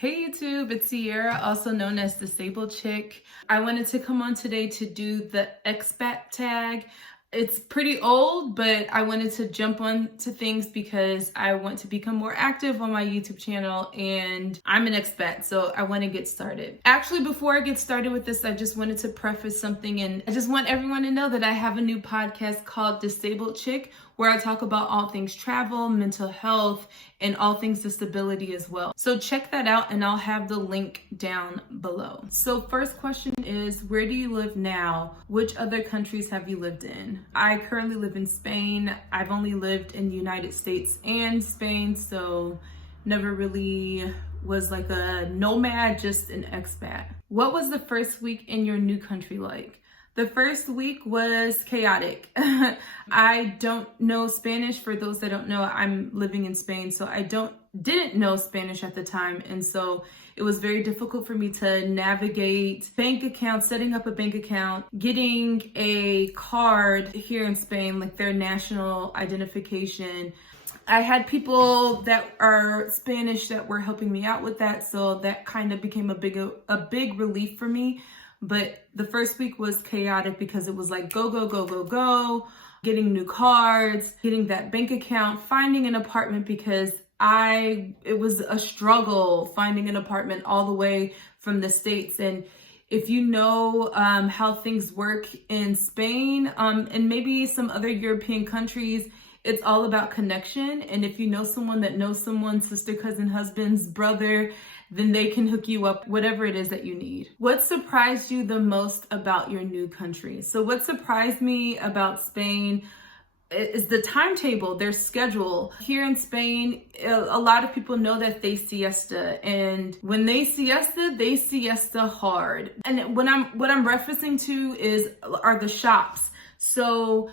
Hey YouTube, it's Sierra, also known as Disabled Chick. I wanted to come on today to do the Expat Tag. It's pretty old, but I wanted to jump on to things because I want to become more active on my YouTube channel and I'm an expat, so I want to get started. Actually, before I get started with this, I just wanted to preface something, and I just want everyone to know that I have a new podcast called Disabled Chick, where I talk about all things travel, mental health, and all things disability as well. So check that out and I'll have the link down below. So first question is, where do you live now? Which other countries have you lived in? I currently live in Spain. I've only lived in the United States and Spain, so never really was like a nomad, just an expat. What was the first week in your new country like? The first week was chaotic. I don't know Spanish. For those that don't know, I'm living in Spain, so I didn't know Spanish at the time, and so it was very difficult for me to navigate bank accounts, setting up a bank account, getting a card here in Spain, like their national identification. I had people that are Spanish that were helping me out with that, so that kind of became a big relief for me. But the first week was chaotic because it was like go, getting new cards, getting that bank account, finding an apartment because it was a struggle finding an apartment all the way from the States. And if you know how things work in Spain and maybe some other European countries, it's all about connection. And if you know someone that knows someone, sister, cousin, husband's brother, then they can hook you up, whatever it is that you need. What surprised you the most about your new country? So what surprised me about Spain is the timetable, their schedule. Here in Spain, a lot of people know that they siesta, and when they siesta hard. And what I'm referencing to are the shops. So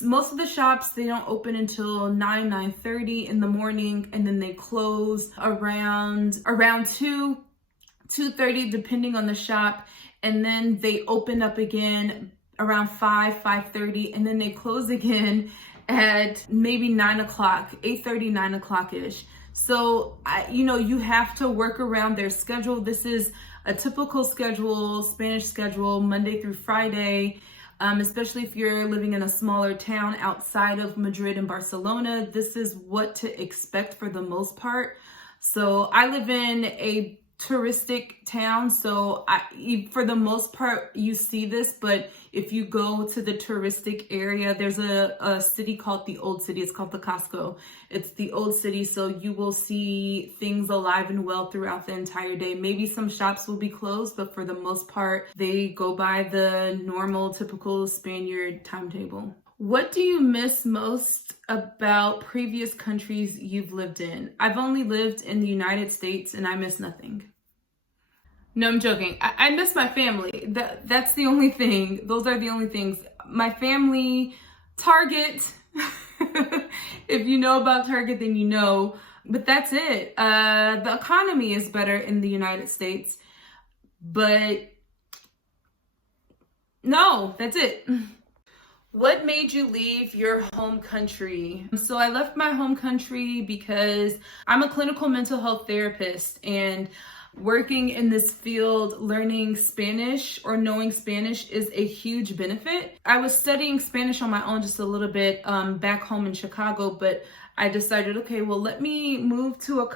most of the shops, they don't open until 9:30 in the morning, and then they close around 2:30 depending on the shop, and then they open up again around 5:30, and then they close again at maybe 9 o'clock, 8:30, 9 o'clock-ish. So you have to work around their schedule. This is a typical schedule, Spanish schedule, Monday through Friday. Especially if you're living in a smaller town outside of Madrid and Barcelona, this is what to expect for the most part. So I live in a touristic town, so for the most part you see this, but if you go to the touristic area, there's a city called the Old City. It's called the Casco. It's the Old City, so you will see things alive and well throughout the entire day. Maybe some shops will be closed, but for the most part they go by the normal, typical Spaniard timetable. What do you miss most about previous countries you've lived in? I've only lived in the United States and I miss nothing. No, I'm joking. I miss my family. That's the only thing. Those are the only things. My family, Target. If you know about Target, then you know. But that's it. The economy is better in the United States. But no, that's it. What made you leave your home country? So I left my home country because I'm a clinical mental health therapist, and working in this field, learning Spanish or knowing Spanish is a huge benefit. I was studying Spanish on my own just a little bit back home in Chicago, but I decided, okay, well, let me move to a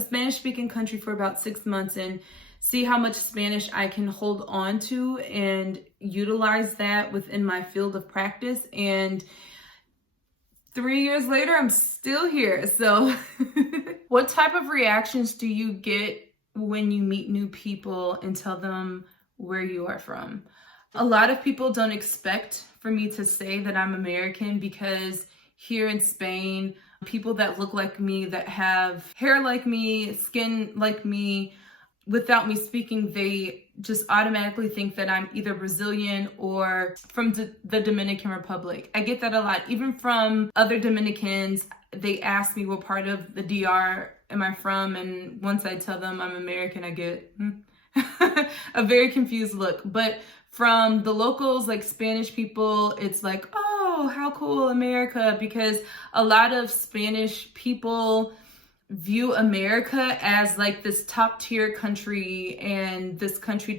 Spanish-speaking country for about 6 months and see how much Spanish I can hold on to and utilize that within my field of practice. And 3 years later, I'm still here. So what type of reactions do you get when you meet new people and tell them where you are from? A lot of people don't expect for me to say that I'm American, because here in Spain, people that look like me, that have hair like me, skin like me, without me speaking, they just automatically think that I'm either Brazilian or from the Dominican Republic. I get that a lot. Even from other Dominicans, they ask me what part of the DR am I from, and once I tell them I'm American, I get a very confused look. But from the locals, like Spanish people, it's like, oh, how cool, America, because a lot of Spanish people view America as like this top tier country, and this country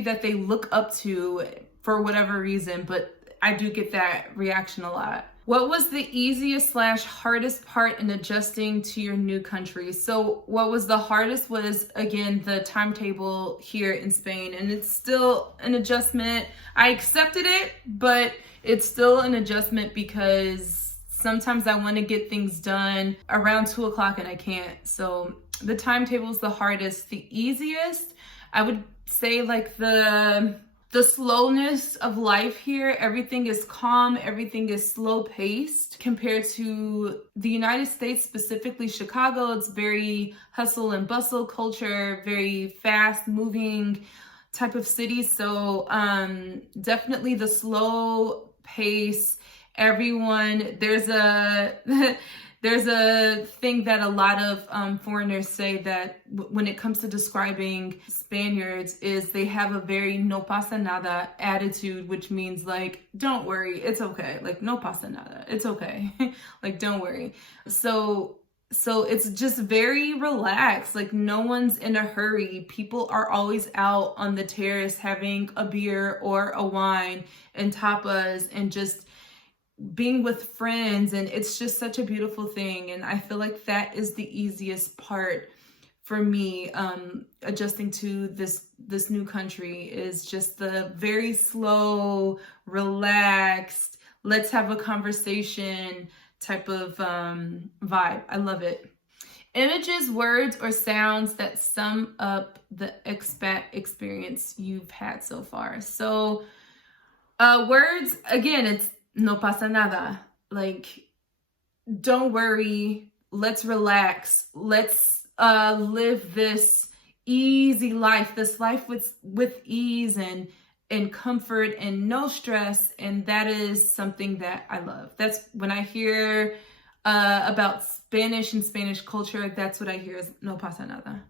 that they look up to for whatever reason, but I do get that reaction a lot. What was the easiest / hardest part in adjusting to your new country? So what was the hardest was, again, the timetable here in Spain, and it's still an adjustment. I accepted it, but it's still an adjustment because sometimes I want to get things done around 2 o'clock and I can't. So the timetable is the hardest. The easiest, I would say, like the slowness of life here. Everything is calm, everything is slow paced compared to the United States, specifically Chicago. It's very hustle and bustle culture, very fast moving type of city. So definitely the slow pace. Everyone, there's a there's a thing that a lot of foreigners say that when it comes to describing Spaniards is they have a very no pasa nada attitude, which means like, don't worry, it's okay. Like, no pasa nada, it's okay. Like, don't worry. So it's just very relaxed. Like, no one's in a hurry. People are always out on the terrace having a beer or a wine and tapas and just being with friends, and it's just such a beautiful thing. And I feel like that is the easiest part for me, adjusting to this new country, is just the very slow, relaxed, let's have a conversation type of vibe. I love it. Images, words, or sounds that sum up the expat experience you've had so far. So words, again, it's no pasa nada. Like, don't worry, let's relax, let's live this easy life, this life with ease and comfort and no stress. And that is something that I love. That's when I hear about Spanish and Spanish culture, that's what I hear is no pasa nada.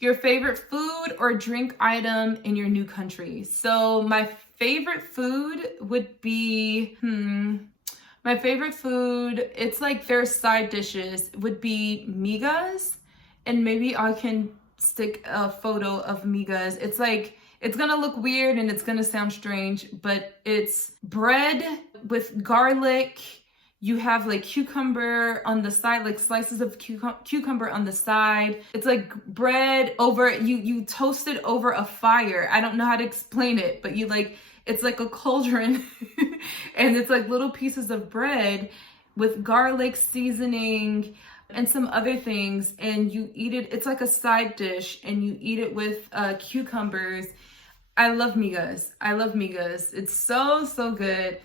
Your favorite food or drink item in your new country. So my favorite food would be, my favorite food, it's like their side dishes, would be migas. And maybe I can stick a photo of migas. It's like, it's gonna look weird and it's gonna sound strange, but it's bread with garlic. You have like cucumber on the side, like slices of cucumber on the side. It's like bread over, you toast it over a fire. I don't know how to explain it, but it's like a cauldron and it's like little pieces of bread with garlic seasoning and some other things. And you eat it, it's like a side dish, and you eat it with cucumbers. I love migas. I love migas. It's so, so good.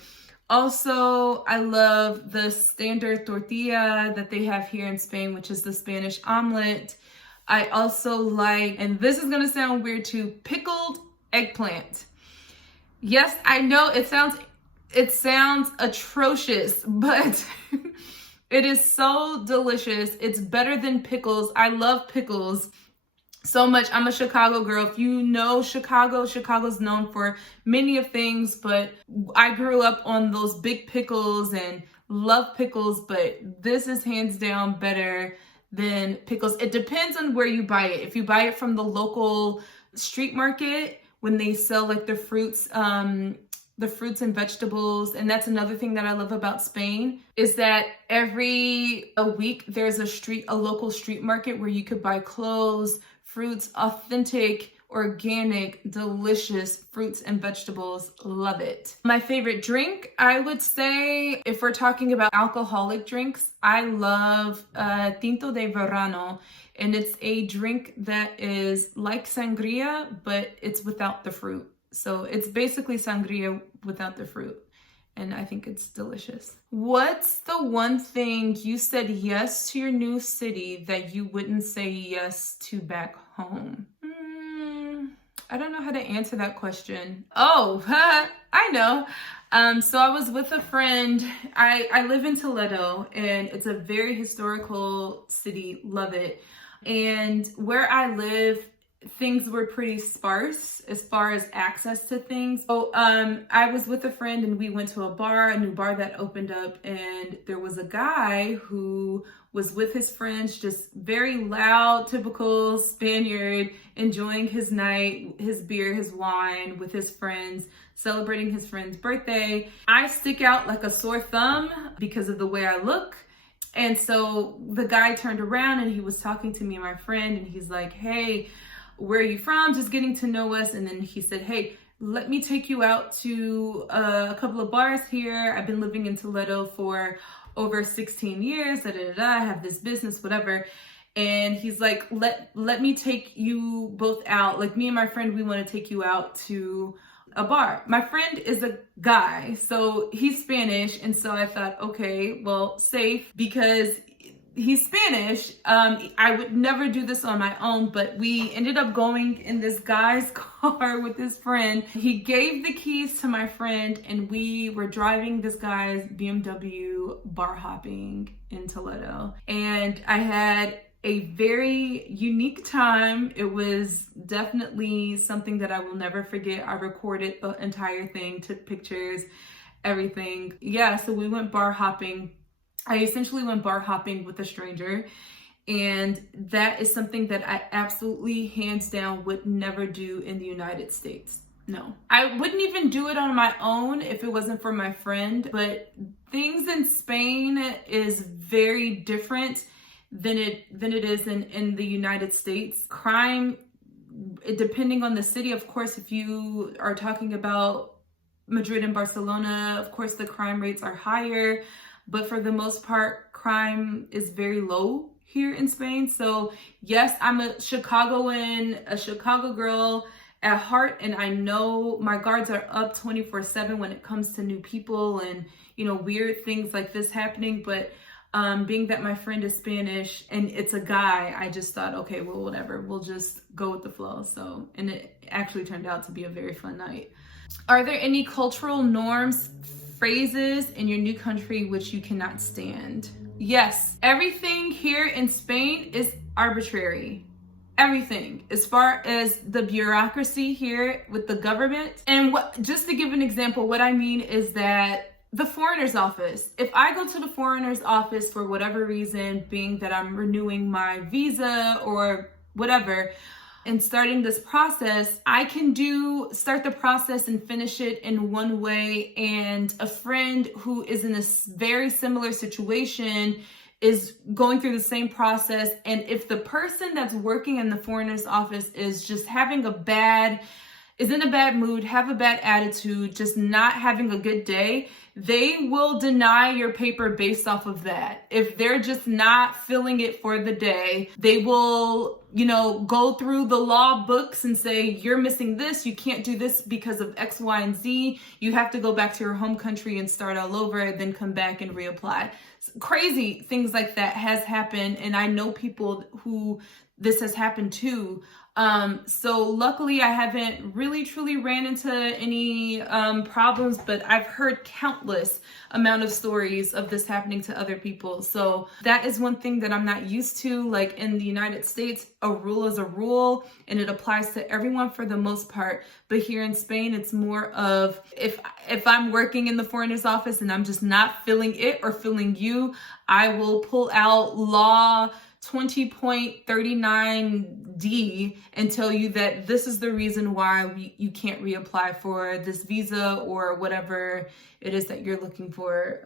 Also, I love the standard tortilla that they have here in Spain, which is the Spanish omelet. I also like, and this is gonna sound weird too, pickled eggplant. Yes, I know it sounds atrocious, but it is so delicious. It's better than pickles. I love pickles so much. I'm a Chicago girl. If you know Chicago, Chicago's known for many of things, but I grew up on those big pickles and love pickles, but this is hands down better than pickles. It depends on where you buy it. If you buy it from the local street market, when they sell like the fruits and vegetables. And that's another thing that I love about Spain, is that every week there's a local street market where you could buy clothes, fruits, authentic, organic, delicious fruits and vegetables. Love it. My favorite drink, I would say, if we're talking about alcoholic drinks, I love Tinto de Verano. And it's a drink that is like sangria, but it's without the fruit. So it's basically sangria without the fruit. And I think it's delicious. What's the one thing you said yes to your new city that you wouldn't say yes to back home? I don't know how to answer that question. Oh, I know. So I was with a friend. I live in Toledo, and it's a very historical city. Love it. And where I live, things were pretty sparse as far as access to things. So I was with a friend and we went to a new bar that opened up, and there was a guy who was with his friends, just very loud, typical Spaniard, enjoying his night, his beer, his wine with his friends, celebrating his friend's birthday. I stick out like a sore thumb because of the way I look. And so the guy turned around and he was talking to me and my friend, and he's like, hey, where are you from? Just getting to know us. And then he said, hey, let me take you out to a couple of bars here. I've been living in Toledo for over 16 years. I have this business, whatever. And he's like, let me take you both out. Like, me and my friend, we want to take you out to a bar. My friend is a guy, so he's Spanish. And so I thought, okay, well, safe, because he's Spanish. I would never do this on my own, but we ended up going in this guy's car with his friend. He gave the keys to my friend, and we were driving this guy's BMW bar hopping in Toledo. And I had a very unique time. It was definitely something that I will never forget. I recorded the entire thing, took pictures, everything. Yeah, so we went bar hopping. I essentially went bar hopping with a stranger, and that is something that I absolutely, hands down, would never do in the United States. No, I wouldn't even do it on my own if it wasn't for my friend. But things in Spain is very different than it is in the United States. Crime, depending on the city, of course, if you are talking about Madrid and Barcelona, of course the crime rates are higher, but for the most part, crime is very low here in Spain. So yes, I'm a Chicagoan, a Chicago girl at heart, and I know my guards are up 24/7 when it comes to new people and, weird things like this happening. But being that my friend is Spanish and it's a guy, I just thought, okay, well, whatever, we'll just go with the flow. So, and it actually turned out to be a very fun night. Are there any cultural norms, phrases in your new country which you cannot stand? Yes, everything here in Spain is arbitrary. Everything, as far as the bureaucracy here with the government. And just to give an example, what I mean is that the foreigner's office, if I go to the foreigner's office for whatever reason, being that I'm renewing my visa or whatever, and starting this process, I can start the process and finish it in one way. And a friend who is in a very similar situation is going through the same process. And if the person that's working in the foreigner's office is just is in a bad mood, have a bad attitude, just not having a good day, they will deny your paper based off of that. If they're just not feeling it for the day, they will, go through the law books and say, you're missing this, you can't do this because of X, Y, and Z. You have to go back to your home country and start all over, then come back and reapply. Crazy things like that has happened, and I know people who this has happened to. So luckily I haven't really truly ran into any problems, but I've heard countless amount of stories of this happening to other people. So that is one thing that I'm not used to. Like, in the United States, a rule is a rule and it applies to everyone for the most part. But here in Spain, it's more of, if I'm working in the foreigner's office and I'm just not feeling it or feeling you, I will pull out law 20.39D and tell you that this is the reason why you can't reapply for this visa or whatever it is that you're looking for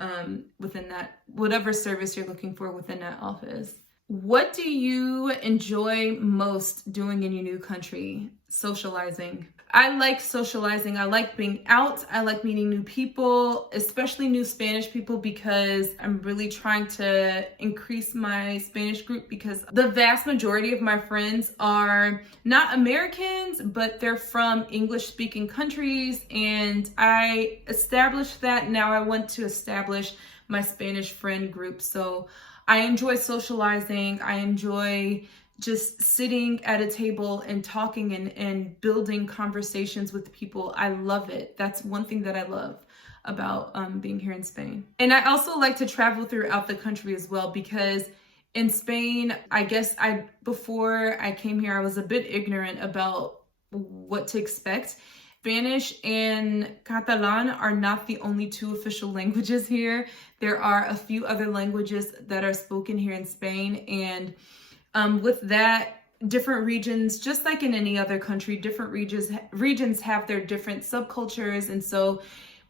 within that, whatever service you're looking for within that office. What do you enjoy most doing in your new country? Socializing. I like socializing. I like being out. I like meeting new people, especially new Spanish people, because I'm really trying to increase my Spanish group, because the vast majority of my friends are not Americans, but they're from English-speaking countries. And I established that. Now I want to establish my Spanish friend group. So I enjoy socializing. I enjoy just sitting at a table and talking and building conversations with people. I love it. That's one thing that I love about being here in Spain. And I also like to travel throughout the country as well, because in Spain, I guess before I came here, I was a bit ignorant about what to expect. Spanish and Catalan are not the only two official languages here. There are a few other languages that are spoken here in Spain. And with that, different regions, just like in any other country, different regions have their different subcultures. And so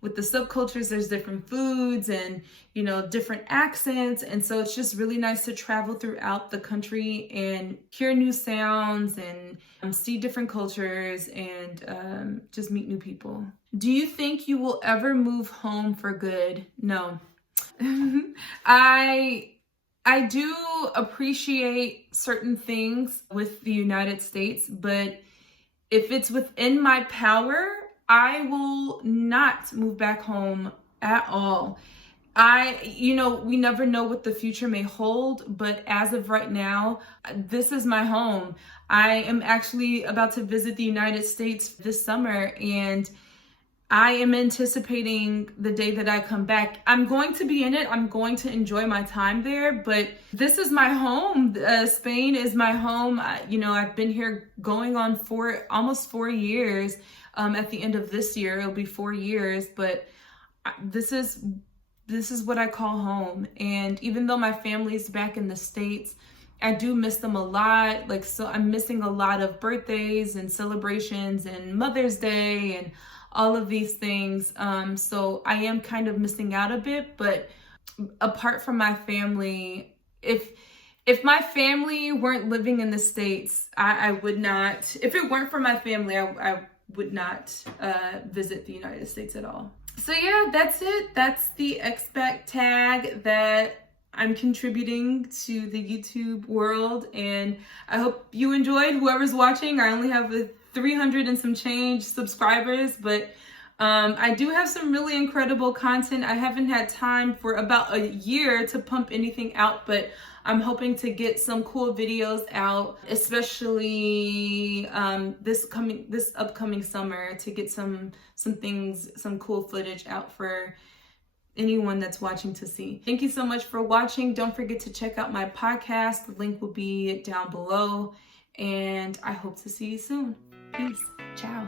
with the subcultures, there's different foods and, different accents. And so it's just really nice to travel throughout the country and hear new sounds and see different cultures and just meet new people. Do you think you will ever move home for good? No. I do appreciate certain things with the United States, but if it's within my power, I will not move back home at all. We never know what the future may hold, but as of right now, this is my home. I am actually about to visit the United States this summer, and I am anticipating the day that I come back. I'm going to be in it. I'm going to enjoy my time there, but this is my home. Spain is my home. I've been here going on almost 4 years. At the end of this year, it'll be 4 years, but this is what I call home. And even though my family's back in the States, I do miss them a lot. So I'm missing a lot of birthdays and celebrations and Mother's Day and all of these things. So I am kind of missing out a bit, but apart from my family, if my family weren't living in the States, I would not, if it weren't for my family, I would not visit the United States at all. So yeah, that's it. That's the expat tag that I'm contributing to the YouTube world, and I hope you enjoyed, whoever's watching. I only have 300 and some change subscribers, but I do have some really incredible content. I haven't had time for about a year to pump anything out, but I'm hoping to get some cool videos out, especially this upcoming summer, to get some cool footage out for anyone that's watching to see. Thank you so much for watching. Don't forget to check out my podcast. The link will be down below, and I hope to see you soon. Peace. Ciao.